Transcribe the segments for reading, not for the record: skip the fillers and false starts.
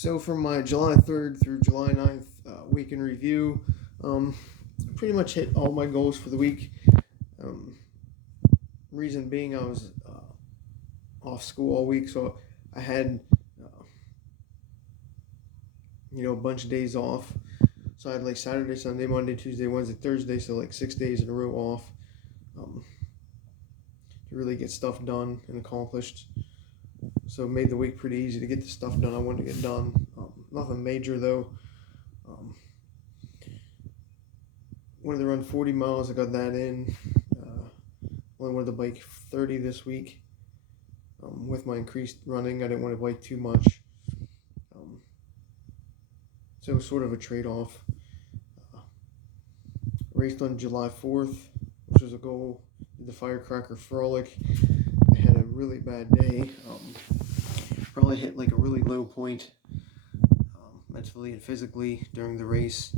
So from my July 3rd through July 9th week in review, I pretty much hit all my goals for the week. Um, Reason being, I was off school all week, so I had uh, a bunch of days off. So I had like Saturday, Sunday, Monday, Tuesday, Wednesday, Thursday, so like 6 days in a row off um, to really get stuff done and accomplished. So it made the week pretty easy to get the stuff done I wanted to get done. Nothing major though. Um, Wanted to run 40 miles. I got that in. Only wanted to bike 30 this week. With my increased running, I didn't want to bike too much. Um, so it was sort of a trade-off. Uh, Raced on July 4th, which was a goal. Did the Firecracker Frolic. I had a really bad day. Probably hit like a really low point mentally and physically during the race.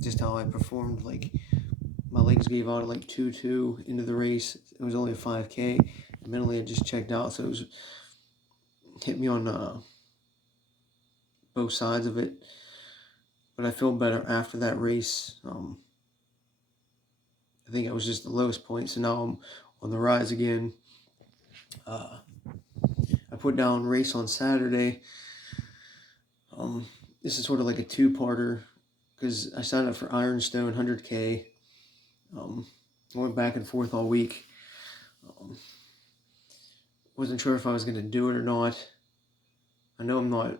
Just how I performed, like my legs gave out at like 2:2 into the race. It was only a 5K. Mentally, I just checked out, so it was hit me on both sides of it. But I feel better after that race. I think it was just the lowest point, so now I'm on the rise again. I put down race on Saturday. This is sort of like a two-parter because I signed up for Ironstone 100K. I went back and forth all week. Wasn't sure if I was going to do it or not. I know I'm not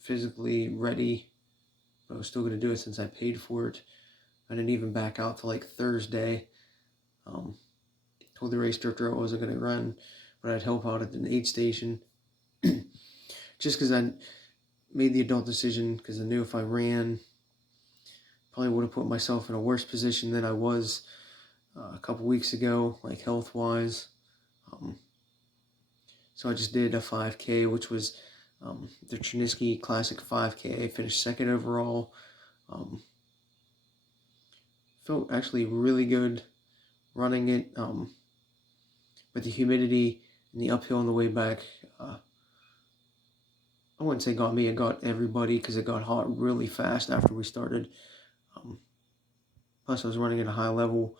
physically ready, but I was still going to do it since I paid for it. I didn't even back out till like Thursday. Told the race director I wasn't going to run, but I'd help out at an aid station. Just because I made the adult decision, because I knew if I ran, probably would have put myself in a worse position than I was a couple weeks ago, like health-wise. So I just did a 5K, which was the Chernisky Classic 5K. I finished second overall. Felt actually really good running it, but the humidity and the uphill on the way back, I wouldn't say got me, it got everybody because it got hot really fast after we started. Plus I was running at a high level,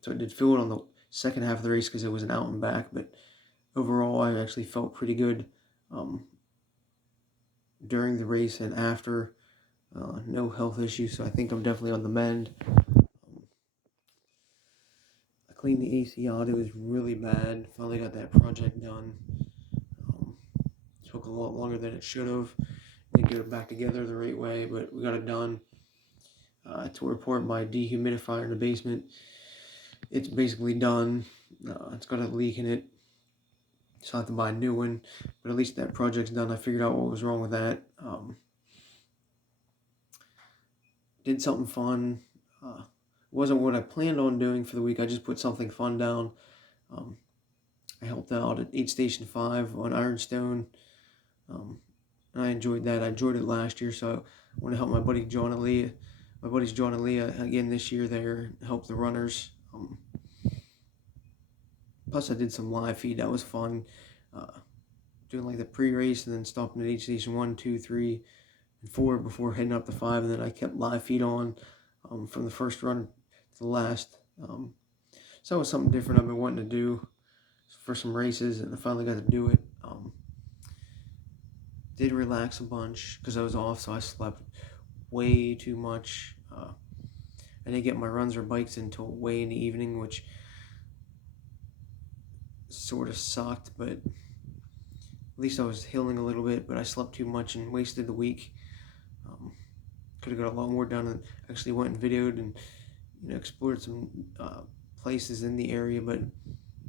so I did feel it on the second half of the race because it was an out and back, but overall I actually felt pretty good during the race and after. No health issues, so I think I'm definitely on the mend. I cleaned the AC out. It was really bad. Finally got that project done. Took a lot longer than it should have. Didn't get it back together the right way, but we got it done. To report my dehumidifier in the basement, it's basically done. It's got a leak in it, so I have to buy a new one. But at least that project's done. I figured out what was wrong with that. Did something fun. Wasn't what I planned on doing for the week. I just put something fun down. I helped out at Aid Station 5 on Ironstone. And I enjoyed that. I enjoyed it last year, so I want to help my buddy John and Leah. My buddies John and Leah again this year there, help the runners. Plus I did some live feed. That was fun. Doing like the pre-race and then stopping at Aid Station 1, 2, 3, and 4 before heading up to 5, and then I kept live feed on from the first run to the last. So that was something different I've been wanting to do for some races, and I finally got to do it. Did relax a bunch because I was off, so I slept way too much. I didn't get my runs or bikes until way in the evening, which sort of sucked, but at least I was healing a little bit, but I slept too much and wasted the week. Could have got a lot more done and actually went and videoed and explored some places in the area, but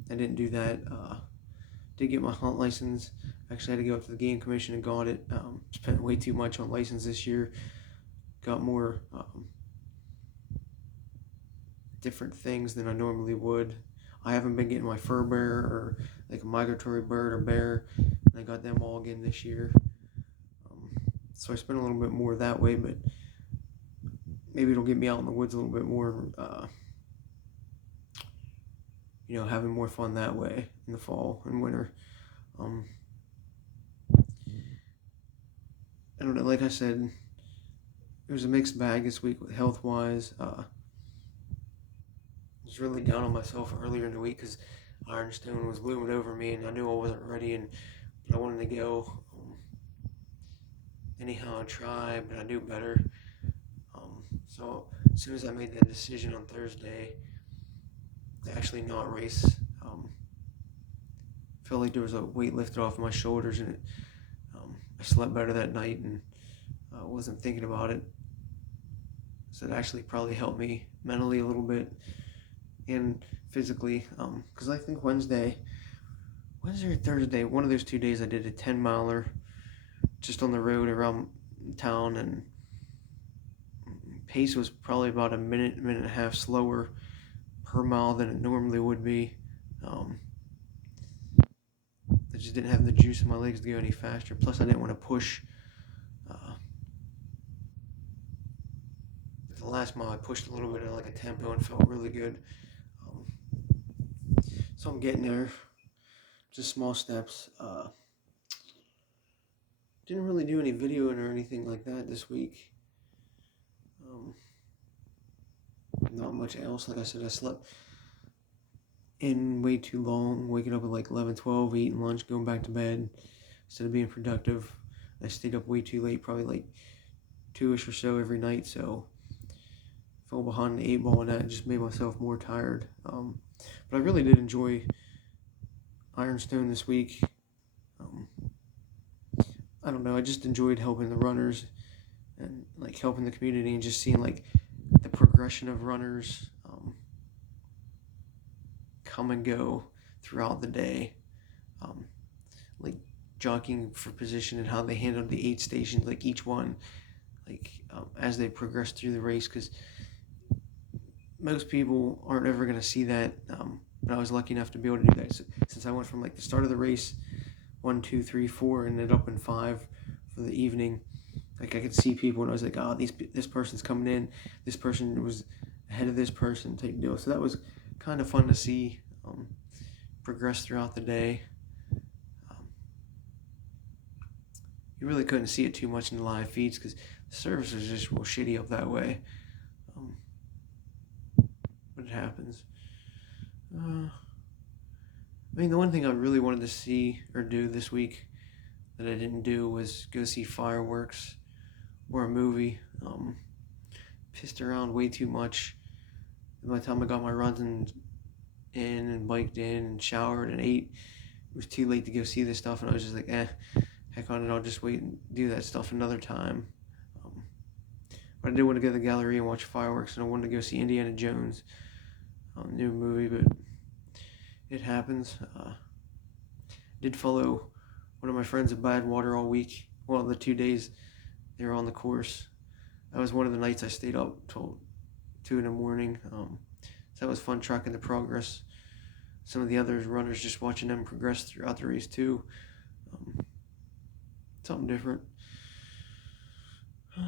I didn't do that. Did get my hunt license. Actually, I had to go up to the game commission and got it. Spent way too much on license this year. Got more different things than I normally would. I haven't been getting my fur bear or like a migratory bird or bear. I got them all again this year. So I spent a little bit more that way, but maybe it'll get me out in the woods a little bit more. having more fun that way in the fall and winter. Um, I don't know, like I said, it was a mixed bag this week with health-wise. I was really down on myself earlier in the week because Ironstone was looming over me, and I knew I wasn't ready, and I wanted to go. Anyhow, I tried, but I knew better. So as soon as I made that decision on Thursday to actually not race, felt like there was a weight lifted off my shoulders, and I slept better that night, and I wasn't thinking about it. So it actually probably helped me mentally a little bit and physically, because I think Wednesday or Thursday, one of those 2 days, I did a 10-miler just on the road around town, and pace was probably about a minute and a half slower per mile than it normally would be. I just didn't have the juice in my legs to go any faster. Plus, I didn't want to push. The last mile, I pushed a little bit of like a tempo and felt really good. So I'm getting there. Just small steps. Didn't really do any videoing or anything like that this week. Not much else. Like I said, I slept in way too long, waking up at like 11, 12, eating lunch, going back to bed instead of being productive. I stayed up way too late, probably like 2-ish or so every night, so fell behind the 8 ball, and that just made myself more tired. But I really did enjoy Ironstone this week. I don't know, I just enjoyed helping the runners and like helping the community and just seeing like the progression of runners come and go throughout the day, like jockeying for position and how they handled the 8 stations, like each one, like as they progressed through the race, because most people aren't ever going to see that, but I was lucky enough to be able to do that. So, since I went from like the start of the race 1, 2, 3, 4 and ended up in 5 for the evening, like I could see people and I was like, oh, this person's coming in, this person was ahead of this person type deal. So that was kind of fun to see progress throughout the day. You really couldn't see it too much in the live feeds because the service was just real shitty up that way. But it happens. I mean, the one thing I really wanted to see or do this week that I didn't do was go see fireworks or a movie. Pissed around way too much. By the time I got my runs in and biked in and showered and ate, it was too late to go see this stuff, and I was just like, heck on it, I'll just wait and do that stuff another time. But I did want to go to the gallery and watch fireworks, and I wanted to go see Indiana Jones, new movie, but it happens. Did follow one of my friends at Badwater all week. Well, the 2 days they were on the course. That was one of the nights I stayed up till 2 in the morning. So that was fun tracking the progress. Some of the other runners, just watching them progress throughout the race too. Something different. I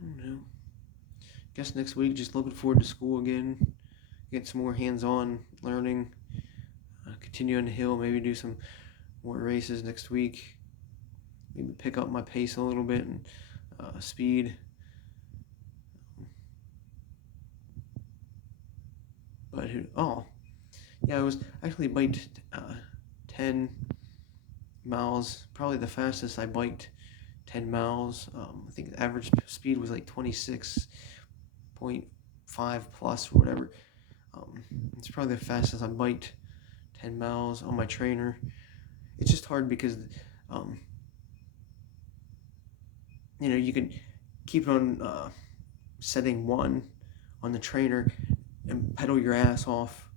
don't know. Guess next week, just looking forward to school again. Get some more hands-on learning. Continue on the hill. Maybe do some more races next week. Maybe pick up my pace a little bit and speed. But I was actually biked 10 miles, probably the fastest I biked 10 miles. I think the average speed was like 26.5 plus or whatever. It's probably the fastest I biked 10 miles on my trainer. It's just hard because you can keep it on setting 1 on the trainer and pedal your ass off,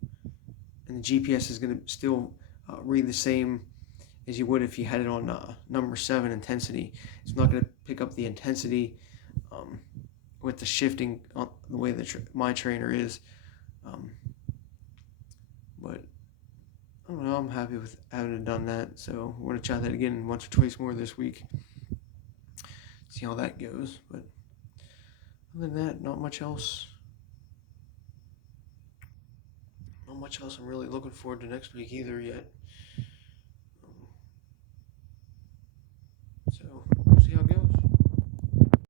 and the GPS is going to still read the same as you would if you had it on number 7 intensity. It's not going to pick up the intensity with the shifting on the way my trainer is. But I don't know, I'm happy with having done that, so I want to try that again once or twice more this week. See how that goes. But other than that, not much else much else I'm really looking forward to next week either yet.